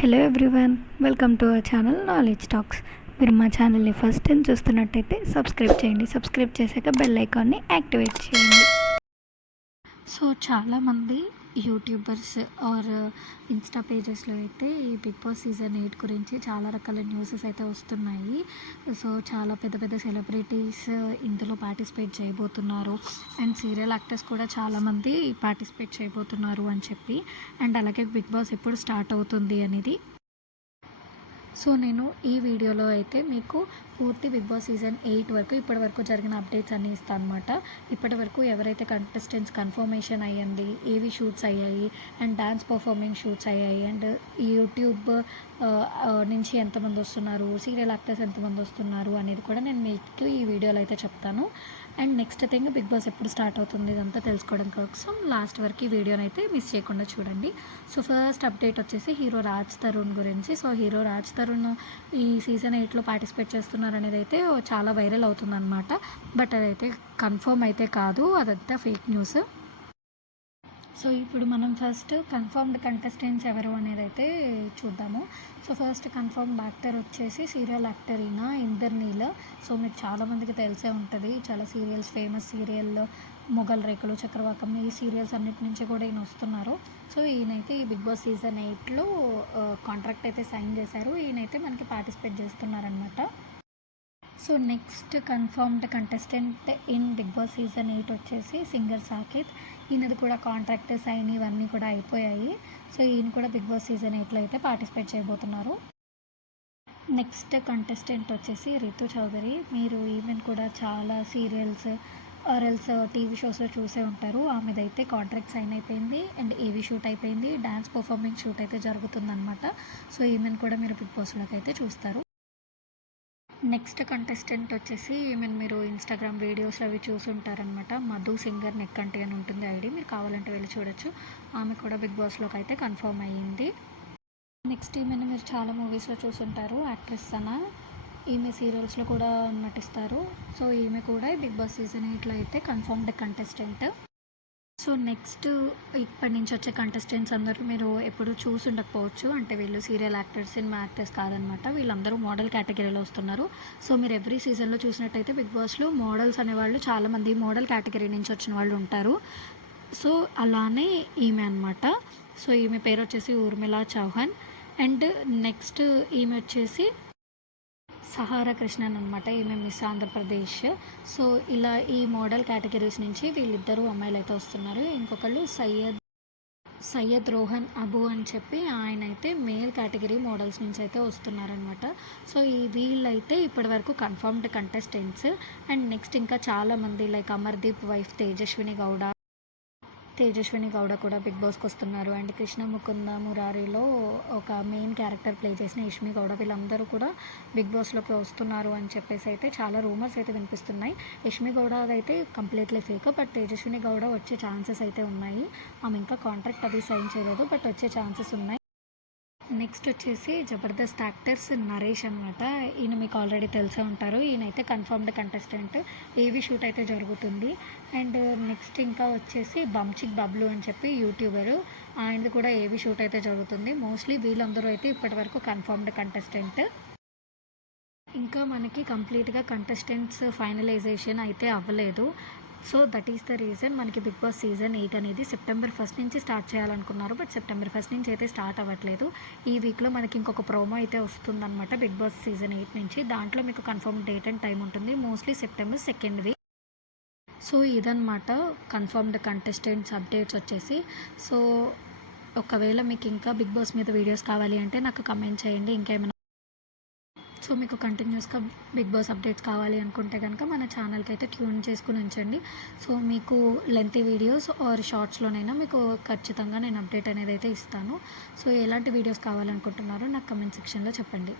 Hello everyone, welcome to our channel knowledge talks. మీరు మా ఛానల్ని ఫస్ట్ టైం చూస్తున్నట్టయితే సబ్స్క్రైబ్ చేయండి. సబ్స్క్రైబ్ చేశాక బెల్ ఐకాన్ని యాక్టివేట్ చేయండి. సో చాలామంది యూట్యూబర్స్ ఆర్ ఇన్స్టా పేజెస్లో అయితే ఈ బిగ్ బాస్ సీజన్ 8 గురించి చాలా రకాల న్యూసెస్ అయితే వస్తున్నాయి. సో చాలా పెద్ద పెద్ద సెలబ్రిటీస్ ఇందులో పార్టిసిపేట్ చేయబోతున్నారు అండ్ సీరియల్ యాక్టర్స్ కూడా చాలామంది పార్టిసిపేట్ చేయబోతున్నారు అని చెప్పి, అండ్ అలాగే బిగ్ బాస్ ఎప్పుడు స్టార్ట్ అవుతుంది అనేది. సో నేను ఈ వీడియోలో అయితే మీకు పూర్తి బిగ్ బాస్ సీజన్ 8 వరకు ఇప్పటి వరకు జరిగిన అప్డేట్స్ అన్నీ ఇస్తాను అనమాట. ఇప్పటి వరకు ఎవరైతే కంటెస్టెంట్స్ కన్ఫర్మేషన్ అయ్యింది, ఏవి షూట్స్ అయ్యాయి అండ్ డాన్స్ పర్ఫార్మింగ్ షూట్స్ అయ్యాయి అండ్ యూట్యూబ్ నుంచి ఎంతమంది వస్తున్నారు, సీరియల్ యాక్టర్స్ ఎంతమంది వస్తున్నారు అనేది కూడా నేను మీకు ఈ వీడియోలో అయితే చెప్తాను. And next thing, Bigg Boss ఎప్పుడు స్టార్ట్ అవుతుంది ఇదంతా తెలుసుకోవడం కోసం లాస్ట్ వరకు ఈ వీడియోని అయితే మిస్ చేయకుండా చూడండి. సో ఫస్ట్ అప్డేట్ వచ్చేసి హీరో రాజ్ తరుణ్ గురించి. సో హీరో రాజ్ తరుణ్ ఈ సీజన్ 8లో పార్టిసిపేట్ చేస్తున్నారు అనేది అయితే చాలా వైరల్ అవుతుందన్నమాట. బట్ అదైతే కన్ఫర్మ్ అయితే కాదు, అదంతా ఫేక్ న్యూస్. సో ఇప్పుడు మనం ఫస్ట్ కన్ఫర్మ్డ్ కంటెస్టెంట్స్ ఎవరు అనేది అయితే చూద్దాము. సో ఫస్ట్ కన్ఫర్మ్డ్ యాక్టర్ వచ్చేసి సీరియల్ యాక్టర్ ఈయన ఇంద్రనీల్. సో మీకు చాలామందికి తెలిసే ఉంటుంది, చాలా సీరియల్స్, ఫేమస్ సీరియల్ మొగల్ రేకులు, చక్రవాకం, ఈ సీరియల్స్ అన్నిటి నుంచి కూడా ఈయన వస్తున్నారు. సో ఈయనైతే ఈ బిగ్ బాస్ సీజన్ 8లో కాంట్రాక్ట్ అయితే సైన్ చేశారు. ఈయనైతే మనకి పార్టిసిపేట్ చేస్తున్నారనమాట. So next confirmed contestant in Bigg Boss season 8 వచ్చేసి సింగర్ సాకేత్. ఈయనది కూడా కాంట్రాక్ట్ సైన్ ఇవన్నీ కూడా అయిపోయాయి. సో ఈయన కూడా బిగ్ బాస్ సీజన్ 8లో అయితే పార్టిసిపేట్ చేయబోతున్నారు. నెక్స్ట్ కంటెస్టెంట్ వచ్చేసి రితు చౌదరి. మీరు ఈమెను కూడా చాలా సీరియల్స్ ఆర్ఎల్స్ టీవీ షోస్లో చూసే ఉంటారు. ఆమెదైతే కాంట్రాక్ట్ సైన్ అయిపోయింది అండ్ ఏవీ షూట్ అయిపోయింది, డ్యాన్స్ పర్ఫార్మింగ్ షూట్ అయితే జరుగుతుందన్నమాట. సో ఈమెను కూడా మీరు బిగ్ బాస్లోకి అయితే చూస్తారు. నెక్స్ట్ కంటెస్టెంట్ వచ్చేసి మీరు ఇన్స్టాగ్రామ్ వీడియోస్ అవి చూసుంటారనమాట. మధు సింగర్ నెక్కంటి అని ఉంటుంది ఐడి, మీరు కావాలంటే వెళ్ళి చూడొచ్చు. ఆమె కూడా బిగ్ బాస్లోకి అయితే కన్ఫర్మ్ అయ్యింది. నెక్స్ట్ ఈమెను మీరు చాలా మూవీస్లో చూసుంటారు, యాక్ట్రెస్ అన. ఈమె సీరియల్స్లో కూడా నటిస్తారు. సో ఈమె కూడా బిగ్ బాస్ సీజన్ 8లో అయితే కన్ఫర్మ్డ్ కంటెస్టెంట్. సో నెక్స్ట్ ఇప్పటి నుంచి వచ్చే కంటెస్టెంట్స్ అందరూ మీరు ఎప్పుడు చూసి ఉండకపోవచ్చు, అంటే వీళ్ళు సీరియల్ యాక్టర్స్, సినిమా యాక్టర్స్ కాదనమాట. వీళ్ళందరూ మోడల్ కేటగిరీలో వస్తున్నారు. సో మీరు ఎవ్రీ సీజన్లో చూసినట్టయితే బిగ్ బాస్లో మోడల్స్ అనేవాళ్ళు చాలామంది మోడల్ కేటగిరీ నుంచి వచ్చిన వాళ్ళు ఉంటారు. సో అలానే ఈమె అనమాట. సో ఈమె పేరు వచ్చేసి ఊర్మిళ చౌహాన్. అండ్ నెక్స్ట్ ఈమె వచ్చేసి సహారా కృష్ణన్ అనమాట. ఈమె మిస్ ఆంధ్రప్రదేశ్. సో ఇలా ఈ మోడల్ కేటగిరీస్ నుంచి వీళ్ళిద్దరూ అమ్మాయిలు అయితే వస్తున్నారు. ఇంకొకళ్ళు సయ్యద్ రోహన్ అబు అని చెప్పి ఆయన అయితే మేల్ కేటగిరీ మోడల్స్ నుంచి అయితే వస్తున్నారనమాట. సో వీళ్ళైతే ఇప్పటి వరకు కన్ఫర్మ్డ్ కంటెస్టెంట్స్. అండ్ నెక్స్ట్ ఇంకా చాలామంది లైక్ అమర్దీప్ వైఫ్ తేజస్విని గౌడ కూడా బిగ్ బాస్కి వస్తున్నారు. అండ్ కృష్ణ ముకుంద మురారిలో ఒక మెయిన్ క్యారెక్టర్ ప్లే చేసిన యష్మి గౌడ, వీళ్ళందరూ కూడా బిగ్ బాస్లోకి వస్తున్నారు అని చెప్పేసి అయితే చాలా రూమర్స్ అయితే వినిపిస్తున్నాయి. యష్మి గౌడ అదైతే completely fake, but Tejaswini Gowda వచ్చే ఛాన్సెస్ అయితే ఉన్నాయి. ఆమె ఇంకా కాంట్రాక్ట్ అది సైన్ చేయలేదు, బట్ వచ్చే ఛాన్సెస్ ఉన్నాయి. నెక్స్ట్ వచ్చేసి జబర్దస్త్ యాక్టర్స్ నరేష్ అనమాట. ఈయన మీకు ఆల్రెడీ తెలిసే ఉంటారు. ఈయనైతే కన్ఫర్మ్డ్ కంటెస్టెంట్, ఏవి షూట్ అయితే జరుగుతుంది. అండ్ నెక్స్ట్ ఇంకా వచ్చేసి బంచిక్ బబ్లు అని చెప్పి యూట్యూబరు, ఆయనది కూడా ఏవి షూట్ అయితే జరుగుతుంది. మోస్ట్లీ వీళ్ళందరూ అయితే ఇప్పటి వరకు కన్ఫర్మ్డ్ కంటెస్టెంట్. ఇంకా మనకి కంప్లీట్గా కంటెస్టెంట్స్ ఫైనలైజేషన్ అయితే అవ్వలేదు. So that is the reason మనకి బిగ్ బాస్ సీజన్ 8 అనేది సెప్టెంబర్ 1 నుంచి స్టార్ట్ చేయాలనుకున్నారు, బట్ సెప్టెంబర్ 1 నుంచి అయితే స్టార్ట్ అవ్వట్లేదు. ఈ వీక్లో మనకి ఇంకొక ప్రోమో అయితే వస్తుందన్నమాట బిగ్ బాస్ సీజన్ 8 నుంచి. దాంట్లో మీకు కన్ఫర్మ్ డేట్ అండ్ టైం ఉంటుంది, mostly September 2nd week. So ఇదన్నమాట కన్ఫర్మ్డ్ కంటెస్టెంట్స్ అప్డేట్స్ వచ్చేసి. సో ఒకవేళ మీకు ఇంకా బిగ్ బాస్ మీద వీడియోస్ కావాలి అంటే నాకు కమెంట్ చేయండి. ఇంకేమైనా సో మీకు కంటిన్యూస్గా బిగ్ బాస్ అప్డేట్స్ కావాలి అనుకుంటే కనుక మన ఛానల్కి అయితే ట్యూన్ చేసుకుని ఉంచండి. సో మీకు లెంతీ వీడియోస్ ఆర్ షార్ట్స్లోనైనా మీకు ఖచ్చితంగా నేను అప్డేట్ అనేది అయితే ఇస్తాను. సో ఎలాంటి వీడియోస్ కావాలనుకుంటున్నారో నాకు కమెంట్ సెక్షన్లో చెప్పండి.